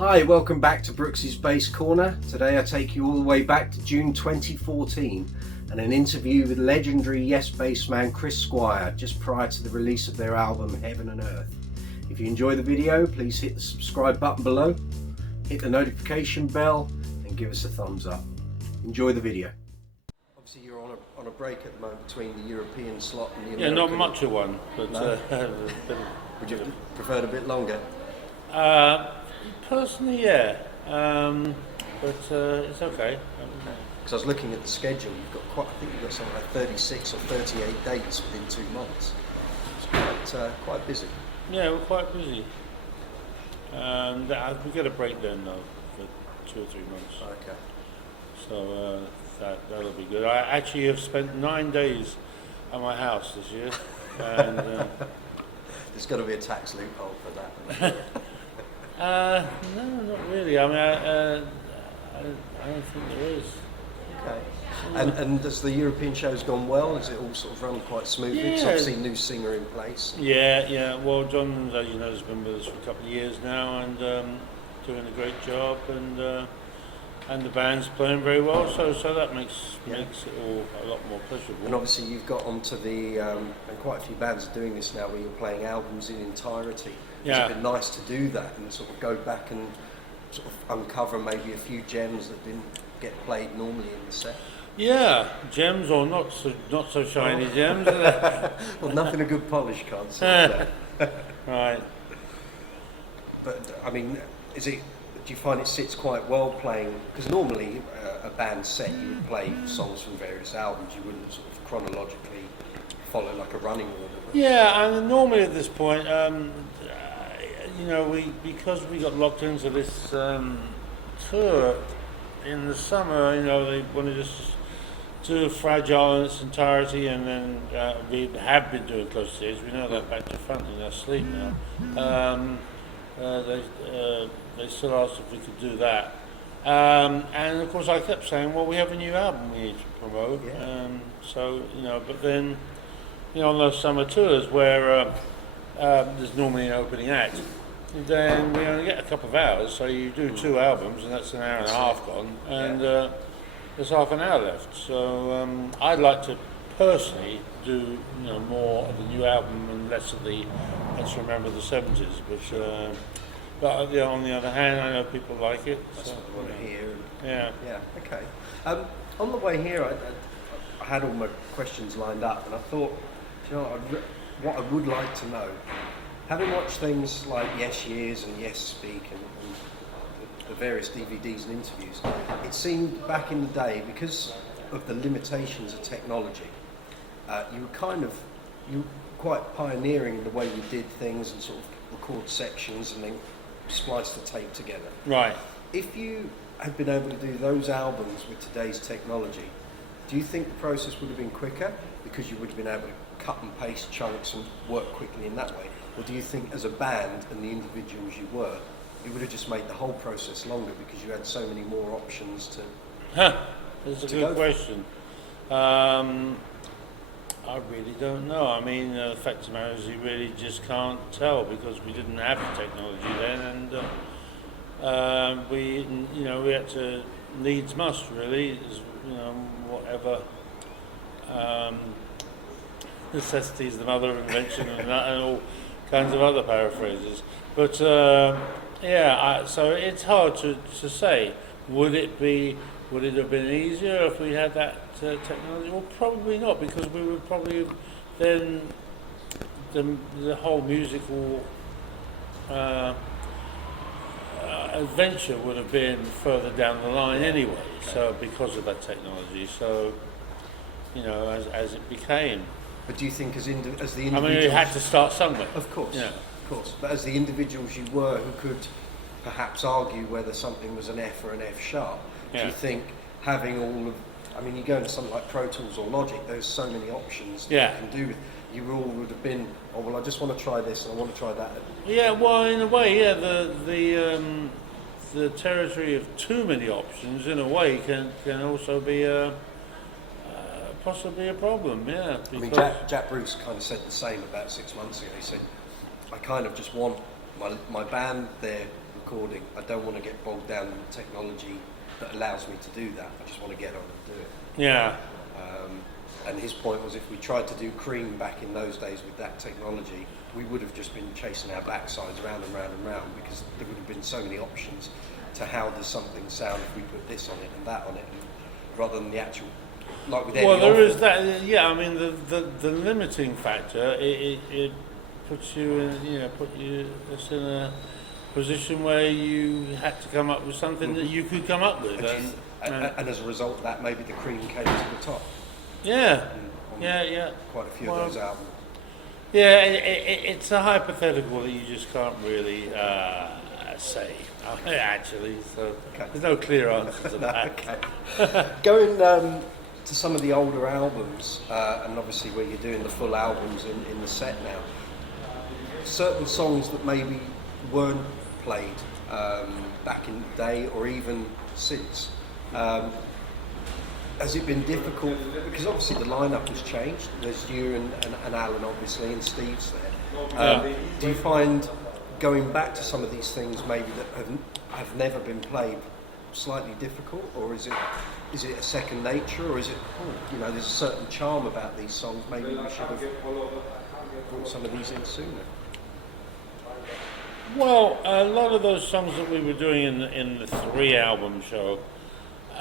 Hi, welcome back to Brooks's Bass Corner. Today I take you all the way back to June 2014 and an interview with legendary Yes bassman Chris Squire just prior to the release of their album Heaven and Earth. If you enjoy the video, please hit the subscribe button below, hit the notification bell and give us a thumbs up. Enjoy the video. Obviously you're on a break at the moment between the European slot and the American. Yeah, not much of one, but no? Would you have preferred a bit longer? Personally, yeah, but it's okay. Because I was looking at the schedule, I think you've got something like 36 or 38 dates within 2 months. It's quite busy. Yeah, we're quite busy. We get a break then though, for 2 or 3 months. Okay. So that'll be good. I actually have spent 9 days at my house this year, and there's got to be a tax loophole for that. no, not really. I mean, I don't think there is. Okay. And has the European show's gone well? Has it all sort of run quite smoothly? Because obviously new singer in place. Yeah. Well, John, as you know, has been with us for a couple of years now, and doing a great job, and the band's playing very well. So that makes it all a lot more pleasurable. And obviously you've got onto the and quite a few bands are doing this now, where you're playing albums in entirety. Yeah. It's been nice to do that and sort of go back and sort of uncover maybe a few gems that didn't get played normally in the set. Yeah, gems or not so shiny gems. Well, nothing a good polish can't say. Right. But I mean, do you find it sits quite well playing? Because normally a band set, you would play songs from various albums. You wouldn't sort of chronologically follow like a running order. Yeah, and normally at this point, you know, because we got locked into this tour in the summer, you know, they wanted us to do Fragile in its entirety, and then we have been doing Close to Tears. We know that back to front in our sleep now. They still asked if we could do that, and of course I kept saying, well, we have a new album we need to promote. Yeah. So you know, but then, you know, on those summer tours where there's normally an opening act, then we only get a couple of hours, so you do 2 albums and that's an hour and a half gone, and there's half an hour left. So I'd like to personally do, you know, more of the new album and less of the Let's Remember the 70s, but you know, on the other hand, I know people like it. That's what I want to hear. Yeah. Okay. On the way here, I had all my questions lined up, and I thought, you know, what I would like to know, having watched things like Yes Years and Yes Speak and the various DVDs and interviews, it seemed back in the day, because of the limitations of technology, you were quite pioneering in the way you did things and sort of record sections and then splice the tape together. Right. If you had been able to do those albums with today's technology, do you think the process would have been quicker because you would have been able to cut and paste chunks and work quickly in that way? Or do you think as a band and the individuals you were, it would have just made the whole process longer because you had so many more options to That's a good question. I really don't know. I mean, the fact of the matter is you really just can't tell because we didn't have the technology then, and we had to needs must really, you know, whatever necessities the mother of invention and all kinds of other paraphrases. But so it's hard to say. Would it have been easier if we had that technology? Well, probably not, because we would probably then the whole musical adventure would have been further down the line anyway. So because of that technology, so you know, as it became. But do you think as the individuals... I mean, you had to start somewhere. Of course, yeah. Of course. But as the individuals you were who could perhaps argue whether something was an F or an F sharp, do you think having all of... I mean, you go into something like Pro Tools or Logic, there's so many options that you can do with. You all would have been, oh, well, I just want to try this and I want to try that. Yeah, well, in a way, yeah, the territory of too many options, in a way, can also be possibly a problem, yeah. I mean, Jack Bruce kind of said the same about 6 months ago. He said, I kind of just want my band, they're recording, I don't want to get bogged down in the technology that allows me to do that. I just want to get on and do it. Yeah. And his point was, if we tried to do Cream back in those days with that technology, we would have just been chasing our backsides round and round and round, because there would have been so many options to how does something sound if we put this on it and that on it, rather than the actual, like with Well, there is that. Yeah, I mean, the limiting factor, it puts you in, put you us in a position where you had to come up with something that you could come up with, and as a result of that, maybe the Cream came to the top. Yeah, on yeah. Quite a few of those albums. Yeah, it's a hypothetical that you just can't really say, actually. So there's no clear answer to that. Okay. Going to some of the older albums, and obviously where you're doing the full albums in the set now, certain songs that maybe weren't played back in the day or even since. Has it been difficult? Because obviously the lineup has changed. There's you and Alan, obviously, and Steve's there. Do you find going back to some of these things maybe that have never been played slightly difficult, or is it a second nature, or is it, there's a certain charm about these songs, maybe we should have brought some of these in sooner? Well, a lot of those songs that we were doing in the 3-album show,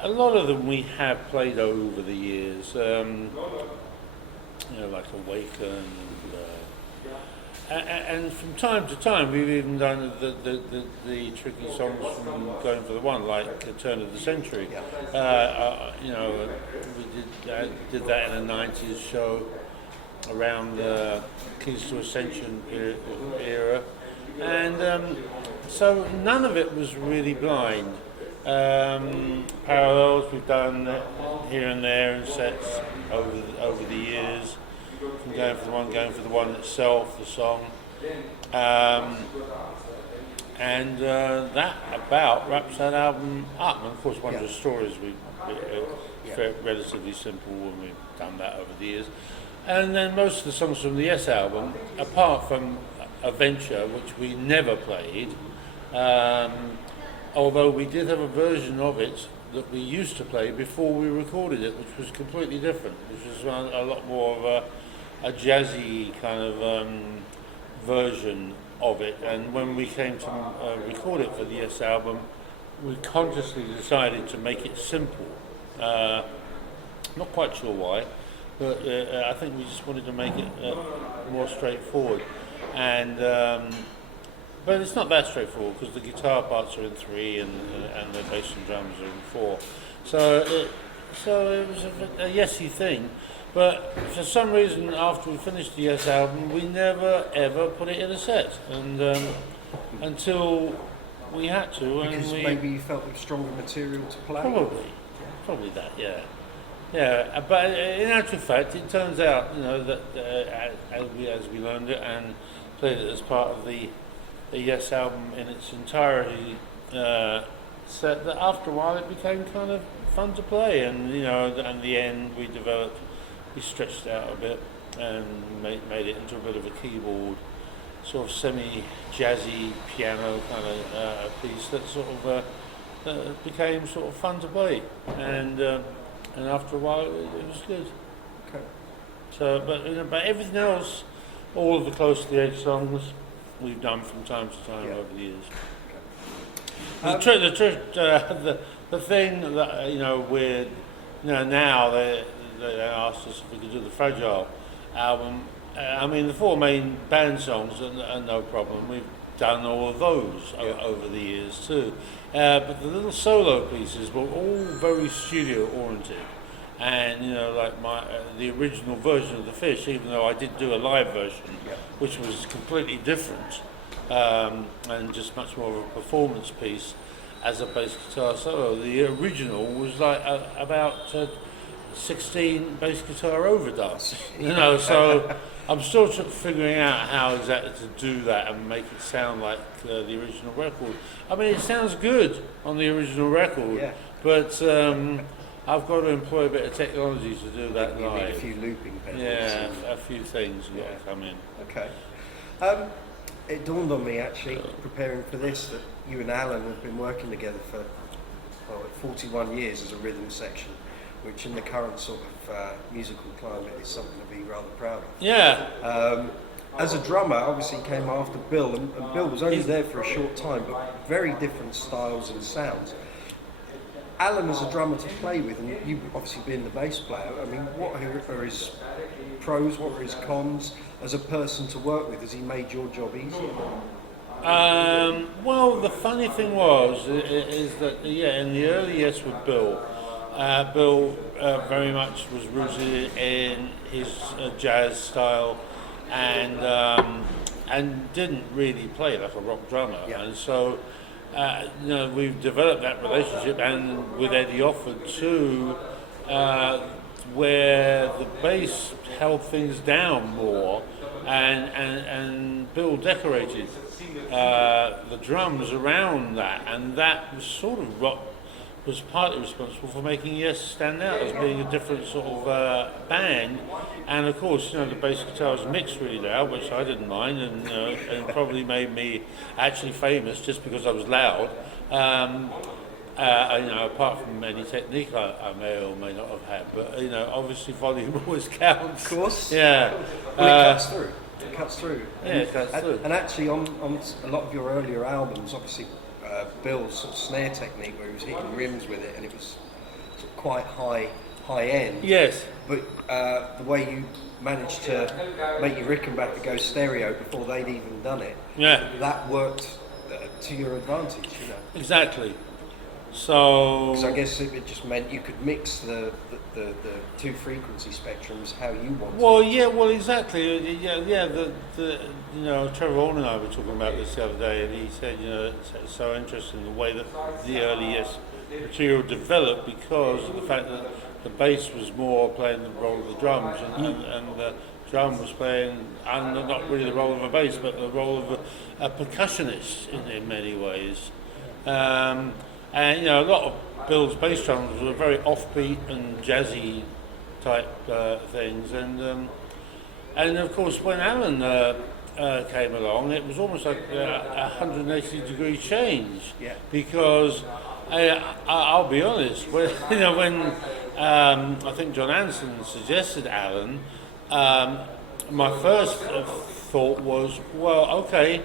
a lot of them we have played over the years, like Awaken, and from time to time we've even done the tricky songs from Going for the One, like Turn of the Century. We did that in a 90s show around the Keys to Ascension era, and so none of it was really blind. Parallels we've done here and there in sets over the years, from Going for the One itself, the song, and that about wraps that album up. And of course, Wondrous Stories relatively simple, and we've done that over the years. And then most of the songs from the Yes album, apart from Adventure, which we never played, although we did have a version of it that we used to play before we recorded it, which was completely different, which was a lot more of a jazzy kind of version of it. And when we came to record it for the Yes album, we consciously decided to make it simple. Not quite sure why, but I think we just wanted to make it more straightforward. And but it's not that straightforward, because the guitar parts are in 3 and the bass and drums are in 4. So it was a Yesy thing. But for some reason, after we finished the Yes album, we never ever put it in a set, and until we had to. Because maybe you felt it was stronger material to play. Probably that, yeah. Yeah, but in actual fact, it turns out, that as we learned it and played it as part of the Yes album in its entirety, set, that after a while it became kind of fun to play, and in the end we stretched it out a bit and made it into a bit of a keyboard, sort of semi-jazzy piano kind of piece that sort of became sort of fun to play, and after a while it was good. Okay. So, but everything else, all of the Close to the Edge songs, we've done from time to time over the years. The thing that we're now they asked us if we could do the Fragile album. I mean, the 4 main band songs are no problem. We've done all of those over the years too. But the little solo pieces were all very studio oriented. And like the original version of The Fish, even though I did do a live version, which was completely different, and just much more of a performance piece as a bass guitar solo. The original was like about 16 bass guitar overdubs, so I'm still figuring out how exactly to do that and make it sound like the original record. I mean, it sounds good on the original record, but I've got to employ a bit of technology to do that live. You need a few looping pedals. Yeah, a few things got to come in. Okay. it dawned on me actually, preparing for this, that you and Alan have been working together for 41 years as a rhythm section, which in the current sort of musical climate is something to be rather proud of. Yeah. As a drummer, obviously came after Bill, and Bill was only there for a short time, but very different styles and sounds. Alan as a drummer to play with, and you obviously being the bass player, I mean, what are his pros, what are his cons as a person to work with? Has he made your job easier? Well, the funny thing is that, in the early years with Bill, Bill very much was rooted in his jazz style, and didn't really play like a rock drummer, and so we've developed that relationship, and with Eddie offered too, where the bass held things down more, and Bill decorated the drums around that, and that was sort of was partly responsible for making Yes stand out as being a different sort of band. And of course, the bass guitar was mixed really loud, which I didn't mind, and probably made me actually famous just because I was loud. Apart from any technique I may or may not have had, but obviously volume always counts. Of course. Yeah. Well, it cuts through. It cuts through. Yeah, it cuts through. And actually, on a lot of your earlier albums, obviously, Bill's sort of snare technique, where he was hitting rims with it, and it was sort of quite high end. Yes. But the way you managed to make your Rickenbacker go stereo before they'd even done it, that worked to your advantage, Exactly. So I guess it just meant you could mix the two frequency spectrums how you wanted. Well, exactly. Trevor Horn and I were talking about this the other day, and he said, it's so interesting the way that the early material developed, because of the fact that the bass was more playing the role of the drums, and the drum was playing, and not really the role of a bass, but the role of a percussionist in many ways. And a lot of Bill's bass drums were very offbeat and jazzy type things, and of course when Alan came along, it was almost like a 180-degree change. Yeah. Because I'll be honest, when I think John Anderson suggested Alan, my first thought was, well, okay,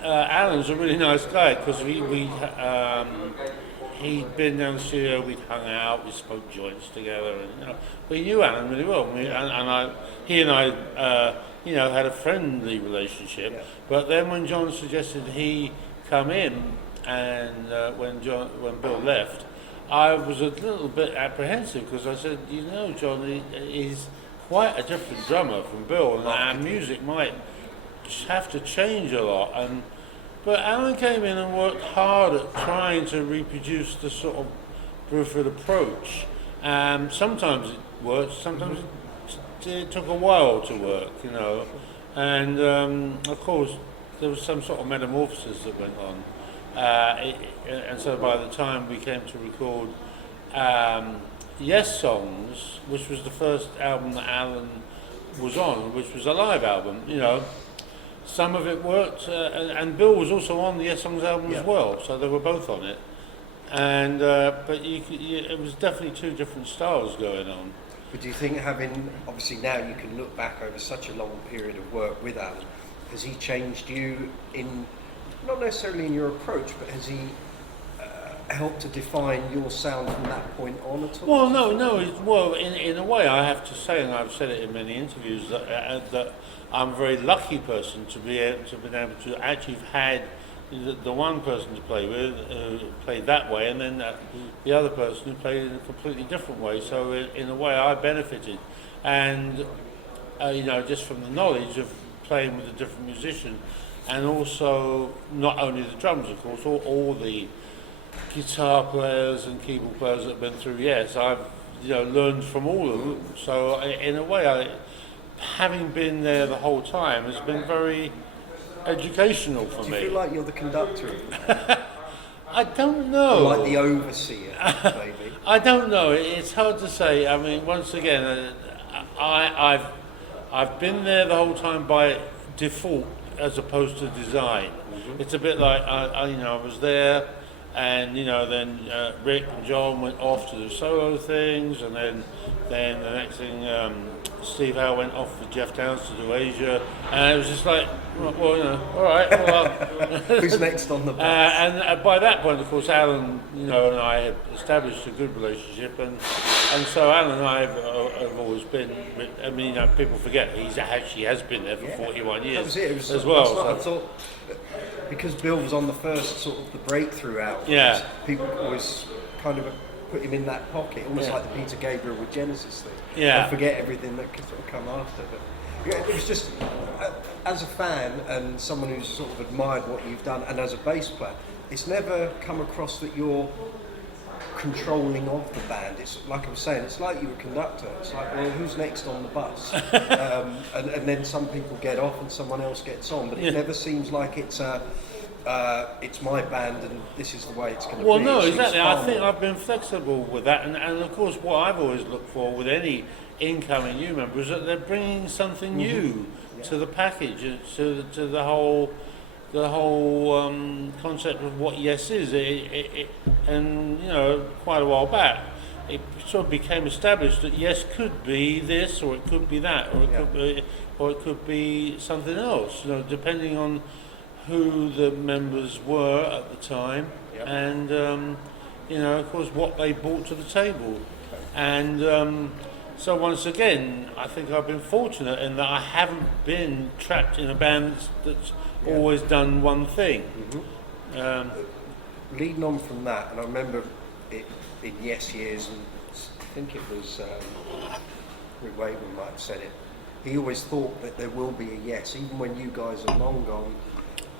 Alan's a really nice guy, because he'd been down the studio, we'd hung out, we smoked joints together, and we knew Alan really well. He and I had a friendly relationship. Yeah. But then when John suggested he come in, and when Bill left, I was a little bit apprehensive, because I said, John, he's quite a different drummer from Bill, and our music might have to change a lot. But Alan came in and worked hard at trying to reproduce the sort of Bruford approach. Sometimes it worked, sometimes it took a while to work, And of course, there was some sort of metamorphosis that went on. And so by the time we came to record Yes Songs, which was the first album that Alan was on, which was a live album, some of it worked, and Bill was also on the Yes Songs album as well, so they were both on it. And but it was definitely two different styles going on. But do you think, obviously now you can look back over such a long period of work with Alan, has he changed you not necessarily in your approach, but has he helped to define your sound from that point on at all? Well, no. Well, in a way, I have to say, and I've said it in many interviews, that I'm a very lucky person to be able to actually have had the one person to play with who played that way, and then the other person who played in a completely different way. So in a way, I benefited, and just from the knowledge of playing with a different musician, and also not only the drums, of course, all the guitar players and keyboard players that have been through. Yes, I've learned from all of them. So in a way, having been there the whole time has been very educational for me. Do you feel like you're the conductor? I don't know. Or like the overseer, maybe. I don't know. It's hard to say. I mean, once again, I've been there the whole time by default, as opposed to design. It's a bit like I was there, and then Rick and John went off to do solo things, and then the next thing Steve Howe went off with Jeff Downs to do Asia, and it was just like, well, all right, well. Who's next on the bus? And by that point, of course, Alan, and I had established a good relationship, and so Alan and I have always been. I mean, people forget he actually has been there for 41 years. That was it. It was, as well. I thought, because Bill was on the first sort of the breakthrough albums, people always kind of put him in that pocket, almost like the Peter Gabriel with Genesis thing. Yeah. And forget everything that could sort of come after. But it was just, as a fan and someone who's sort of admired what you've done, and as a bass player, it's never come across that you're controlling of the band. It's like I was saying, it's like you're a conductor. It's like, well, who's next on the bus? And then some people get off and someone else gets on, but it never seems like it's my band and this is the way it's going to be. Well, no, exactly. I think I've been flexible with that, and of course, what I've always looked for with any incoming new member is that they're bringing something new to the package, to the whole concept of what Yes is. And quite a while back, it sort of became established that Yes could be this, or it could be that, or it could be something else. Depending on who the members were at the time, and of course what they brought to the table. And so once again, I think I've been fortunate in that I haven't been trapped in a band that's always done one thing. Leading on from that, and I remember it in Yes years, and I think it was Rick Wakeman might have said it. He always thought that there will be a Yes, even when you guys are long gone.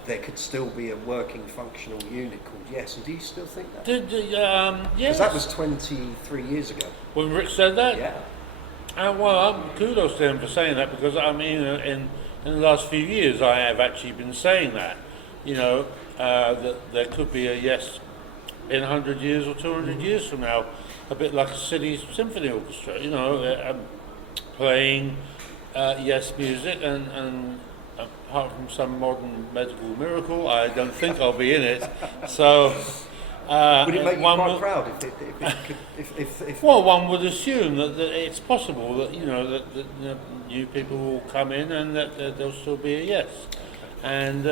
There could still be a working, functional unit called Yes. And do you still think that? Yes. Because that was 23 years ago. When Rick said that? Yeah. Well, kudos to him for saying that, because I mean, in the last few years, I have actually been saying that. That there could be a Yes in 100 years or 200 years from now, a bit like a city symphony orchestra. Playing Yes music and apart from some modern medical miracle, I don't think I'll be in it. So, would it make you quite proud if Well, one would assume that it's possible that that new people will come in and that there'll still be a Yes, and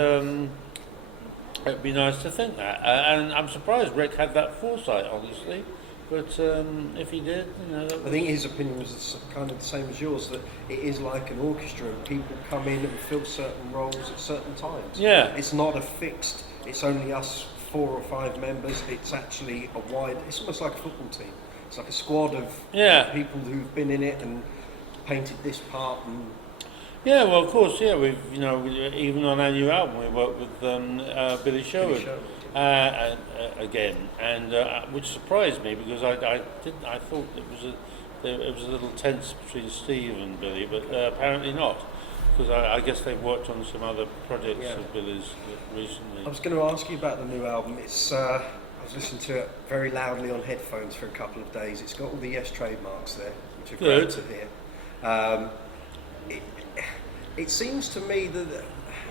it'd be nice to think that. And I'm surprised Rick had that foresight, honestly. But if he did, I think his opinion was kind of the same as yours, that it is like an orchestra and people come in and fill certain roles at certain times. Yeah. It's not a fixed, it's only us 4 or 5 members, it's actually it's almost like a football team. It's like a squad of people who've been in it and painted this part. And yeah, well, of course, we've, even on our new album, we worked with Billy Sherwood. Again, and which surprised me, because I thought it was a little tense between Steve and Billy, but apparently not, because I guess they've worked on some other projects of Billy's recently. I was going to ask you about the new album. It's I was listening to it very loudly on headphones for a couple of days. It's got all the Yes trademarks there, which are great to hear. It seems to me that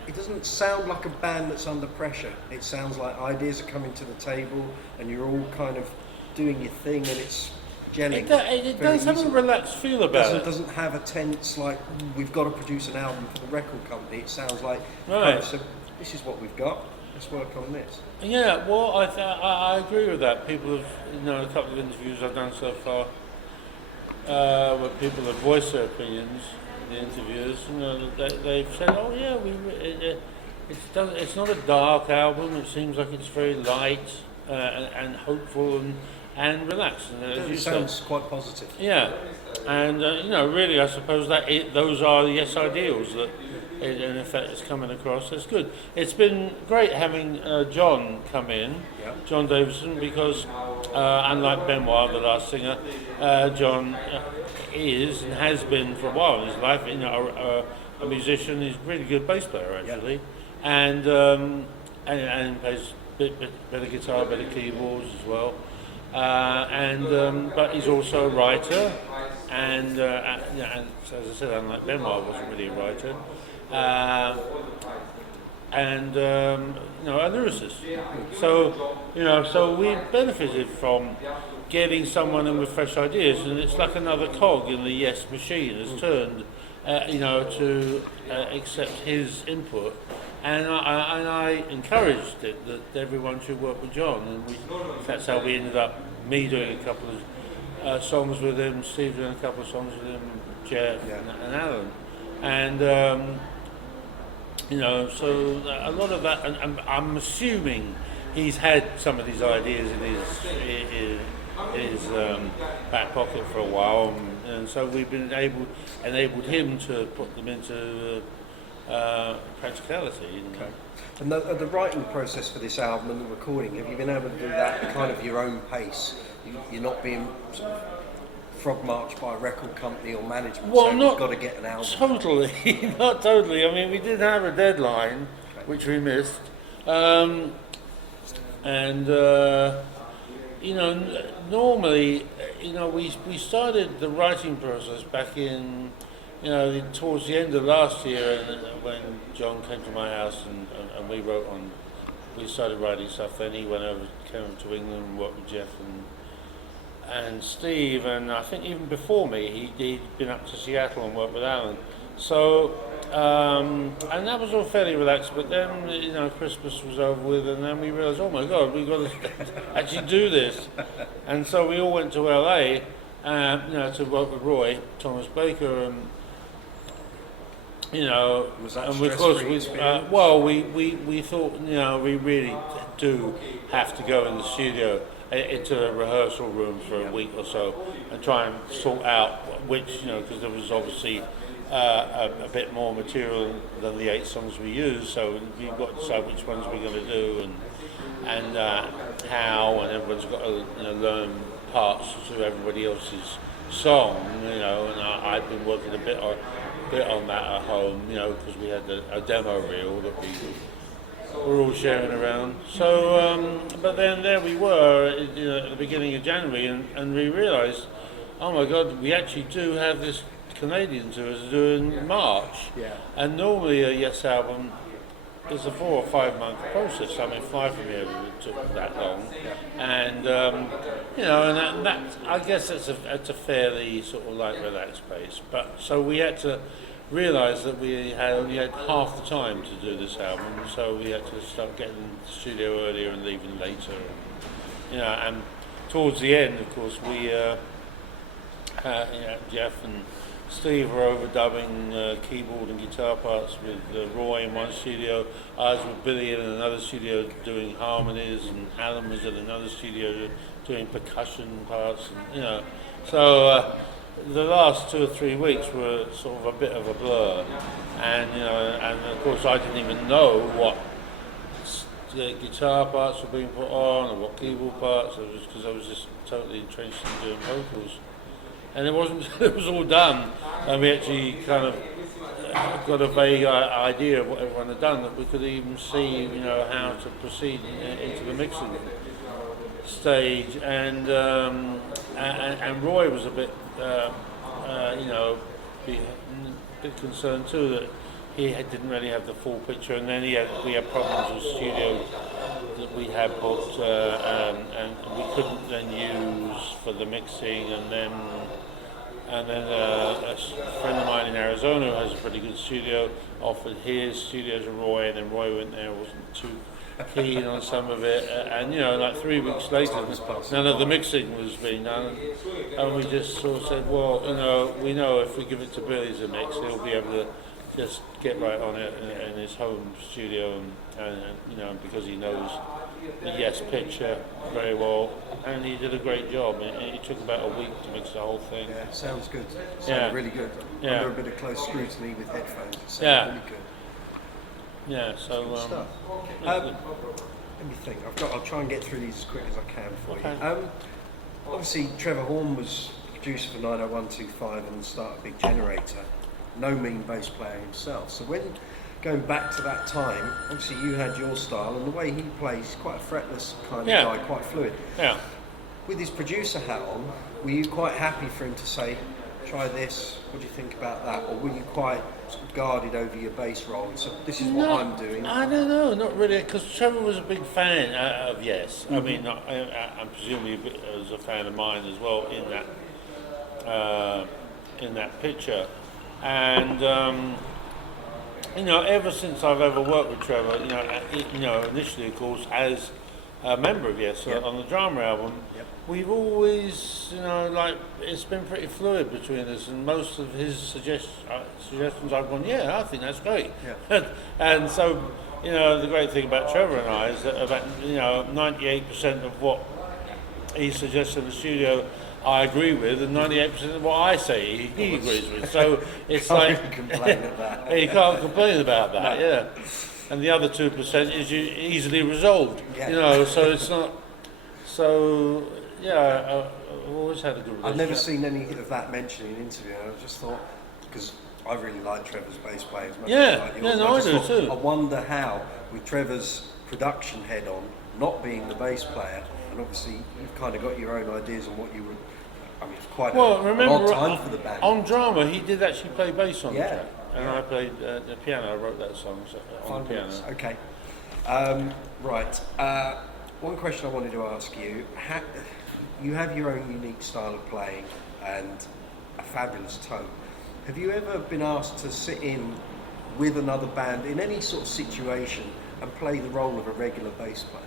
it doesn't sound like a band that's under pressure. It sounds like ideas are coming to the table and you're all kind of doing your thing and it's gelling. It does have a relaxed feel about it. It doesn't have a tense, like, we've got to produce an album for the record company. It sounds like, so this is what we've got, let's work on this. Yeah, well, I agree with that. People have, a couple of interviews I've done so far, where people have voiced their opinions. The interviews, they've said, "Oh yeah, it's not a dark album. It seems like it's very light and hopeful and relaxed." It sounds quite positive. Yeah, and really, I suppose that those are the Yes ideals that, in effect, is coming across. It's good. It's been great having John come in, John Davison, because unlike Benoit, the last singer, John is and has been for a while in his life, a musician. He's a really good bass player, actually, and plays better guitar, better keyboards as well. But he's also a writer, and as I said, unlike Benoit, wasn't really a writer. and you know, a lyricist. So you know, so we benefited from getting someone in with fresh ideas, and it's like another cog in the Yes machine has turned, you know, to accept his input. And I encouraged it that everyone should work with John, and that's how we ended up. Me doing a couple of songs with him, Steve doing a couple of songs with him, Jeff and Alan, and you know, so a lot of that. And I'm assuming he's had some of these ideas in his back pocket for a while, and so we've been enabled him to put them into practicality. Okay. And the writing process for this album and the recording, have you been able to do that at kind of your own pace? You're not being sort of frog marched by a record company or management, well, so not you've got to get an album. Totally, not totally. I mean, we did have a deadline, which we missed. And, you know, normally, you know, we started the writing process back in, you know, towards the end of last year, when John came to my house and we wrote on, we started writing stuff. Then he came over to England and worked with Jeff and Steve, and I think even before me, he'd been up to Seattle and worked with Alan. So, and that was all fairly relaxed, but then, you know, Christmas was over with, and then we realised, oh my God, we've got to actually do this. And so we all went to LA, you know, to work with Roy, Thomas Baker, and, you know, was that and of course, we thought, you know, we really do have to go in the studio, into the rehearsal room for a week or so, and try and sort out which, you know, because there was obviously a bit more material than the 8 songs we used, so we've got to decide which ones we're going to do and how, and everyone's got to, you know, learn parts to everybody else's song, you know, and I've been working a bit on that at home, you know, because we had a demo reel that we were all sharing around. So, but then there we were, you know, at the beginning of January, and we realised, oh my God, we actually do have this Canadian tour to do in March. Yeah. And normally a Yes album is a 4 or 5 month process. I mean, fly from here it took that long. Yeah. And you know, and that I guess it's a fairly sort of like relaxed pace. But so we had to realise that we only had half the time to do this album, so we had to start getting in the studio earlier and leaving later. You know, and towards the end, of course, we you know, Jeff and Steve were overdubbing keyboard and guitar parts with Roy in one studio. I was with Billy in another studio doing harmonies, and Alan was in another studio doing percussion parts. And, you know, so the last 2 or 3 weeks were sort of a bit of a blur, and you know, and of course I didn't even know what the guitar parts were being put on or what keyboard parts. It was because I was just totally entrenched in doing vocals. And it wasn't. It was all done, and we actually kind of got a vague idea of what everyone had done. That we could even see, you know, how to proceed into the mixing stage. And Roy was a bit, you know, a bit concerned too that he didn't really have the full picture. And then we had problems with studio that we had booked, and we couldn't then use for the mixing, and then a friend of mine in Arizona who has a pretty good studio offered his studio to Roy, and then Roy went there, wasn't too keen on some of it, and you know, like 3 weeks later, none of the mixing was being done, and we just sort of said, well, you know, we know if we give it to Billy as a mix, he'll be able to just get right on it in his home studio, and you know, because he knows the Yes picture very well, and he did a great job. It took about a week to mix the whole thing. Yeah, sounds good. Sounds really good. Yeah. Under a bit of close scrutiny with headphones, it sounds really good. Yeah, so good stuff. Let me think. I'll try and get through these as quick as I can for you. Obviously, Trevor Horn was producer for 90125 and the start of Big Generator. No mean bass player himself. So when going back to that time, obviously you had your style, and the way he plays, quite a fretless kind of guy, quite fluid. Yeah. With his producer hat on, were you quite happy for him to say, try this. What do you think about that? Or were you quite sort of guarded over your bass role? So this is what I'm doing. I don't know, not really, because Trevor was a big fan of Yes. I mean, I'm presuming he was a fan of mine as well in that picture, and ever since I've ever worked with Trevor, initially, of course, as a member of Yes on the drama album, we've always, it's been pretty fluid between us, and most of his suggestions I've gone, yeah, I think that's great. Yeah. And so, the great thing about Trevor and I is that about, 98% of what he suggests in the studio I agree with, and 98% of what I say he agrees with. So it's Can't complain about that. You can't complain about that, yeah. And the other 2% is easily resolved, so it's not. So yeah, I've always had a good relationship. I've never seen any of that mentioned in an interview. And I just thought, because I really like Trevor's bass player as much as I like yours. I do too. I wonder how, with Trevor's production head on, not being the bass player, and obviously you've kind of got your own ideas on what you would. I mean, it's quite an odd time for the band. On drama, he did actually play bass on the track, and I played the piano. I wrote that song on the piano. Okay. Right. One question I wanted to ask you: you have your own unique style of playing and a fabulous tone. Have you ever been asked to sit in with another band in any sort of situation and play the role of a regular bass player?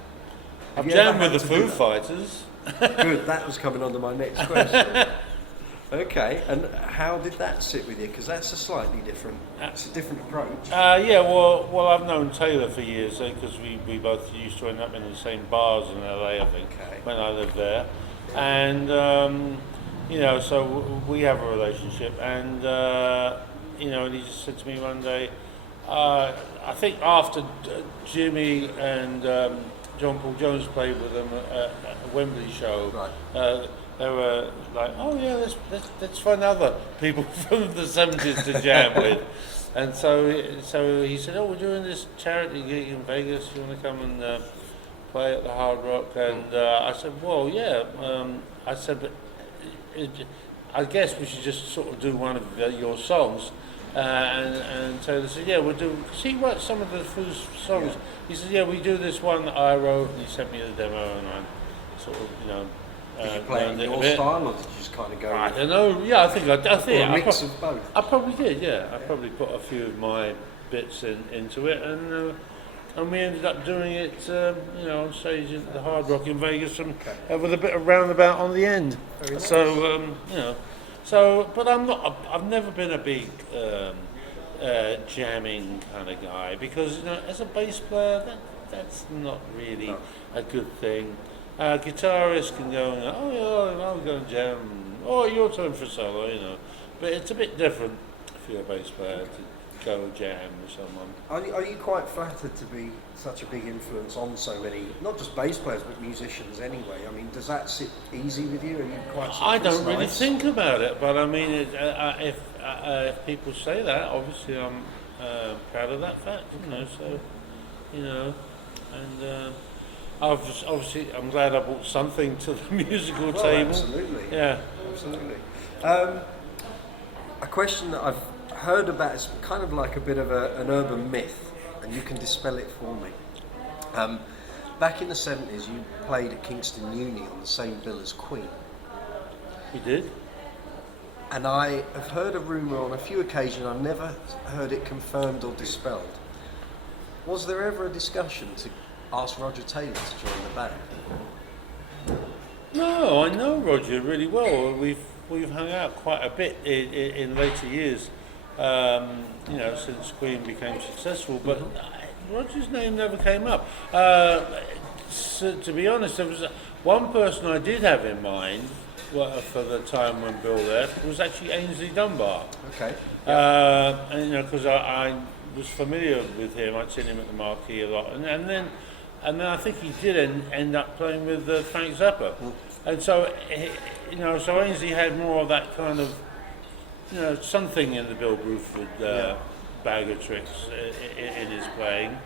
I've jammed with the Foo Fighters. Good, that was coming on to my next question. Okay, and how did that sit with you? Because that's a slightly different, it's a different approach. Well, I've known Taylor for years because we both used to end up in the same bars in LA, I think, when I lived there. And, so we have a relationship. And, and he just said to me one day, I think after Jimmy and John Paul Jones played with them at a Wembley show, they were like, oh yeah, let's find other people from the 70s to jam with. And so he said, oh, we're doing this charity gig in Vegas, you want to come and play at the Hard Rock? And I said, well, yeah. I said, but I guess we should just sort of do one of your songs. And Taylor said, yeah, we'll do, because he wrote some of the Foo's songs. Yeah. He said, yeah, we do this one that I wrote, and he sent me the demo, and I sort of, did you play in your style, or did you just kind of go? I don't know. Yeah, I think I did. A mix of both. I probably did. Yeah, I probably put a few of my bits into it, and we ended up doing it, on stage at the Hard Rock in Vegas, and with a bit of roundabout on the end. Very nice. So, but I've never been a big jamming kind of guy, because as a bass player, that's not really a good thing. Guitarists can go, oh yeah, I'm going to jam. Oh, your turn for solo, But it's a bit different if you're a bass player to go jam with someone. Are you quite flattered to be such a big influence on so many, not just bass players, but musicians anyway? I mean, does that sit easy with you? Are you quite? I don't really think about it, but I mean, if people say that, obviously I'm proud of that fact, So, and. Obviously, I'm glad I brought something to the musical table. Absolutely. Yeah. Absolutely. A question that I've heard about is kind of like a bit of an urban myth, and you can dispel it for me. Back in the 70s, you played at Kingston Uni on the same bill as Queen. You did? And I have heard a rumour on a few occasions, I've never heard it confirmed or dispelled. Was there ever a discussion to ask Roger Taylor to join the band? No, I know Roger really well. We've hung out quite a bit in later years, since Queen became successful. But Roger's name never came up. So, to be honest, there was one person I did have in mind for the time when Bill left was actually Ainsley Dunbar. Okay. Because I was familiar with him. I'd seen him at the Marquee a lot, and then I think he did end up playing with Frank Zappa. And so, so Ainsley had more of that kind of, something in the Bill Bruford bag of tricks in his playing.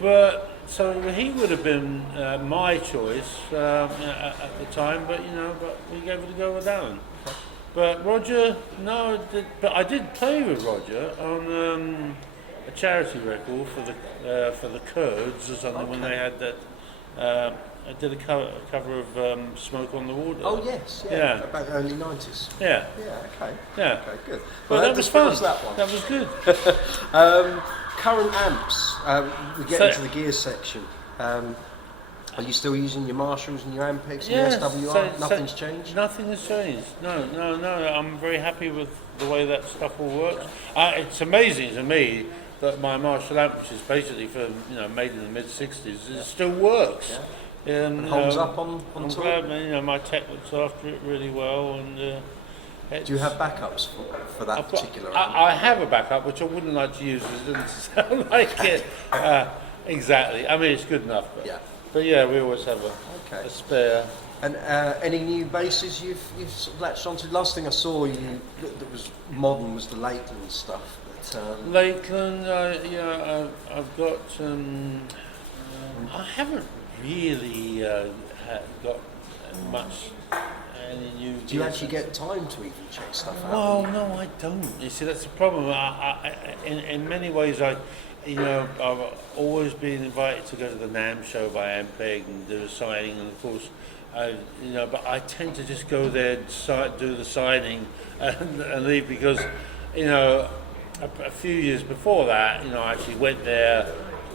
But, so he would have been my choice at the time, but we gave it a go with Alan. But Roger, no, but I did play with Roger on a charity record for the Kurds or something when they had that. I did a cover of Smoke on the Water. Oh yes, yeah. About the early 90s. Yeah. Yeah, okay. Yeah. Okay, good. Well, that was fun. That one. That was good. Current amps. We get into the gear section. Are you still using your Marshalls and your Ampex and your SWR? Nothing's changed? Nothing has changed. No. I'm very happy with the way that stuff all works. It's amazing to me that my Marshall amp, which is basically made in the mid '60s, it still works. Yeah. And holds up on I'm tour? glad, my tech looks after it really well. And do you have backups for that particular amp? I have a backup, which I wouldn't like to use, because it doesn't sound like it. Exactly. I mean, it's good enough. But yeah, we always have a spare. And any new basses you've sort of latched onto? Last thing I saw you that was modern was the Lakeland stuff. But, Lakeland, I've got. I haven't really got much any new. Do you actually get time to even check stuff out? Well, no, I don't. You see, that's the problem. In many ways, I've always been invited to go to the NAMM show by Ampeg and do a signing, and of course, but I tend to just go there, do the signing, and leave, because, a few years before that, I actually went there.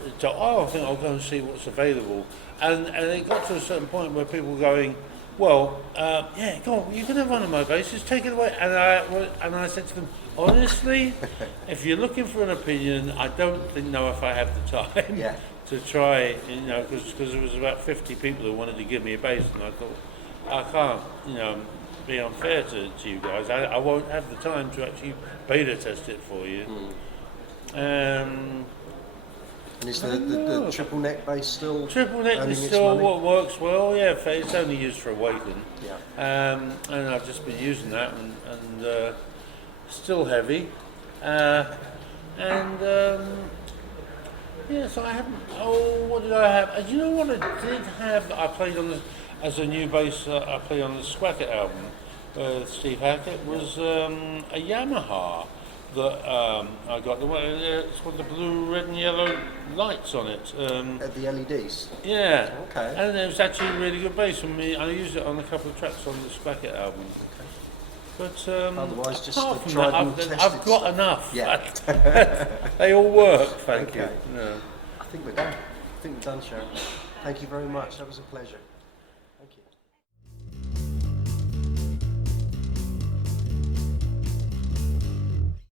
I think I'll go and see what's available, and it got to a certain point where people were going, well, go on, you can have one of my basses, take it away. And I said to them, honestly, if you're looking for an opinion, I don't know if I have the time to try, because there was about 50 people who wanted to give me a bass, and I thought, I can't, be unfair to you guys. I won't have the time to actually beta test it for you. And is the triple neck bass still? Triple neck is still what works well. Yeah, it's only used for Awaken. Yeah. And I've just been using that, and still heavy. So I haven't. Oh, what did I have? You know what I did have? I played on as a new bass. I played on the Squacket album with Steve Hackett. Was a Yamaha that I got. It's got the blue, red, and yellow lights on it. The LEDs. Yeah. Okay. And it was actually a really good bass. I used it on a couple of tracks on the Squacket album. Okay. But otherwise, just apart from tried that, and tested I've got stuff. enough. Yeah. They all work. Thank you. I think we're done. Sharon. Thank you very much. That was a pleasure.